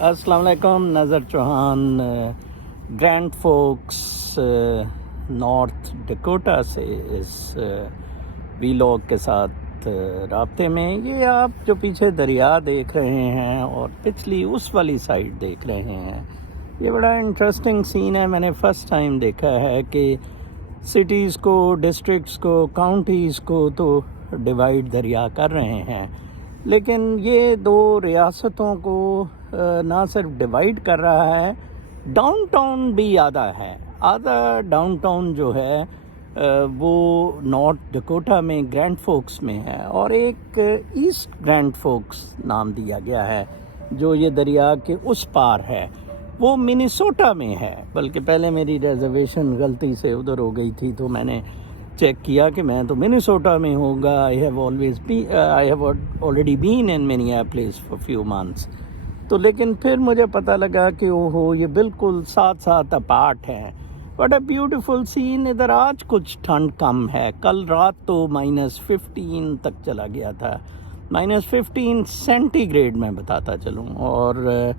अस्सलाम वालेकुम। Nazar Chauhan Grand Forks North Dakota से इस वीलॉग के साथ राब्ते में। ये आप जो पीछे दरिया देख रहे हैं और पिछली उस वाली साइड देख रहे हैं, ये बड़ा इंटरेस्टिंग सीन है। मैंने फ़र्स्ट टाइम देखा है कि सिटीज़ को, डिस्ट्रिक्ट्स को, काउंटीज़ को तो डिवाइड दरिया कर रहे हैं, लेकिन ये दो रियासतों को ना सिर्फ डिवाइड कर रहा है, डाउनटाउन भी आधा है। आधा डाउनटाउन जो है वो नॉर्थ डकोटा में ग्रैंड फोक्स में है, और एक ईस्ट ग्रैंड फोक्स नाम दिया गया है जो ये दरिया के उस पार है, वो मिनेसोटा में है। बल्कि पहले मेरी रिजर्वेशन गलती से उधर हो गई थी, तो मैंने चेक किया कि मैं तो मिनेसोटा में होगा। I have already been in Minneapolis for few months. तो लेकिन फिर मुझे पता लगा कि ओहो, ये बिल्कुल साथ साथ अपार्ट हैं। But a beautiful scene. इधर आज कुछ ठंड कम है, कल रात तो -15 तक चला गया था, -15 सेंटीग्रेड मैं बताता चलूँ। और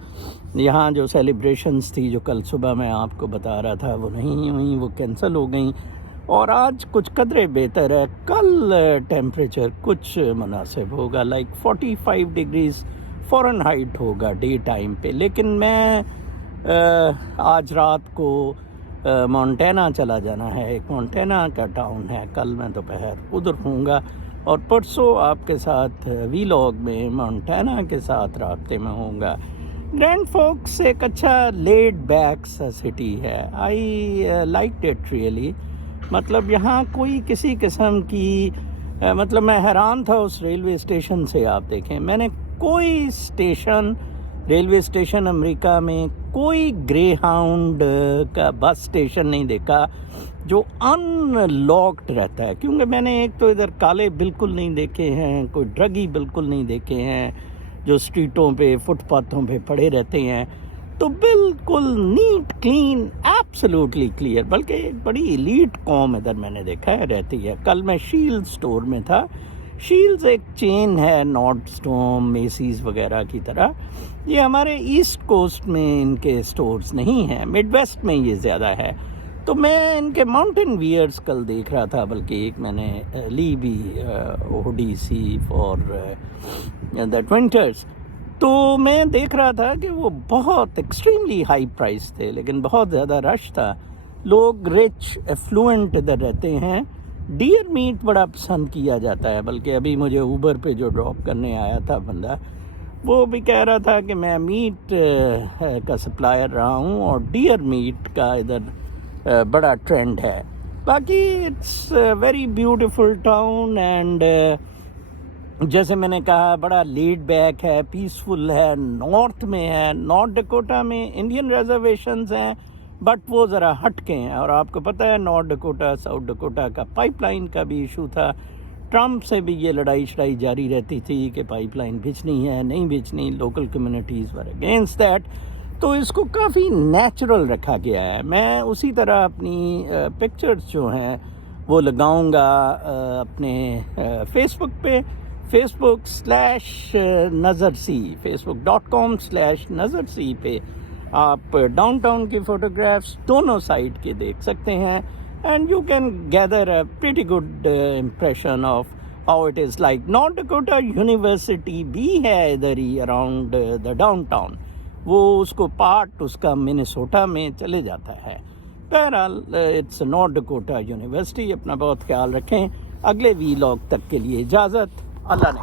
यहाँ जो सेलिब्रेशंस थी जो कल सुबह मैं आपको बता रहा था, वो नहीं हुई, वो कैंसिल हो गई। और आज कुछ कदरे बेहतर है। कल टेम्परेचर कुछ मुनासिब होगा, लाइक 45 डिग्रीज फ़ारेनहाइट होगा डे टाइम पे। लेकिन मैं आज रात को मोंटेना चला जाना है। एक मोंटेना का टाउन है, कल मैं दोपहर उधर हूँगा, और परसों आपके साथ वीलॉग में मोंटेना के साथ राब्ते में होऊंगा। ग्रैंड फोक्स एक अच्छा लेड बैक सा सिटी है। I liked it really. मतलब यहाँ कोई किसी किस्म की मतलब मैं हैरान था उस रेलवे स्टेशन से। आप देखें, मैंने कोई स्टेशन, रेलवे स्टेशन अमेरिका में कोई ग्रे हाउंड का बस स्टेशन नहीं देखा जो अनलॉक्ड रहता है। क्योंकि मैंने एक तो इधर काले बिल्कुल नहीं देखे हैं, कोई ड्रगी बिल्कुल नहीं देखे हैं जो स्ट्रीटों पे, फुटपाथों पे पड़े रहते हैं। तो बिल्कुल नीट, क्लीन, एब्सोल्युटली क्लियर। बल्कि एक बड़ी एलीट कॉम इधर मैंने देखा है रहती है। कल मैं शील्ड स्टोर में था। शील्ड्स एक चेन है नॉर्डस्टॉर्म, मेसीज वगैरह की तरह। ये हमारे ईस्ट कोस्ट में इनके स्टोर्स नहीं हैं, मिड वेस्ट में ये ज़्यादा है। तो मैं इनके माउंटेन वियर्स कल देख रहा था, बल्कि एक मैंने ली भी ओडीसी फॉर दैट विंटर्स। तो मैं देख रहा था कि वो बहुत एक्सट्रीमली हाई प्राइस थे, लेकिन बहुत ज़्यादा रश था। लोग रिच, एफ्लुएंट इधर रहते हैं। डियर मीट बड़ा पसंद किया जाता है। बल्कि अभी मुझे ऊबर पे जो ड्रॉप करने आया था बंदा, वो भी कह रहा था कि मैं मीट का सप्लायर रहा हूँ और डियर मीट का इधर बड़ा ट्रेंड है। बाकी it's very beautiful town, and जैसे मैंने कहा बड़ा लेड बैक है, पीसफुल है। नॉर्थ में है, नॉर्थ डकोटा में इंडियन रिजर्वेशंस हैं, बट वो ज़रा हटके हैं। और आपको पता है नॉर्थ डकोटा, साउथ डकोटा का पाइपलाइन का भी इशू था। ट्रंप से भी ये लड़ाई शड़ाई जारी रहती थी कि पाइपलाइन भेजनी है, नहीं भेजनी। Local communities were against that. तो इसको काफ़ी नेचुरल रखा गया है। मैं उसी तरह अपनी पिक्चर्स जो हैं वो लगाऊंगा अपने फेसबुक पे, facebook/nazarc, facebook.com/nazarc पे आप डाउनटाउन की फ़ोटोग्राफ्स दोनों साइड के देख सकते हैं, and you can gather a pretty good impression of how it is like. North Dakota university भी है इधर ही अराउंड द डाउनटाउन। वो उसको पार्ट उसका मिनेसोटा में चले जाता है। बहरहाल इट्स नॉर्थ डकोटा यूनिवर्सिटी। अपना बहुत ख्याल रखें। अगले वीलॉग तक के लिए इजाज़त। अल्लाह ने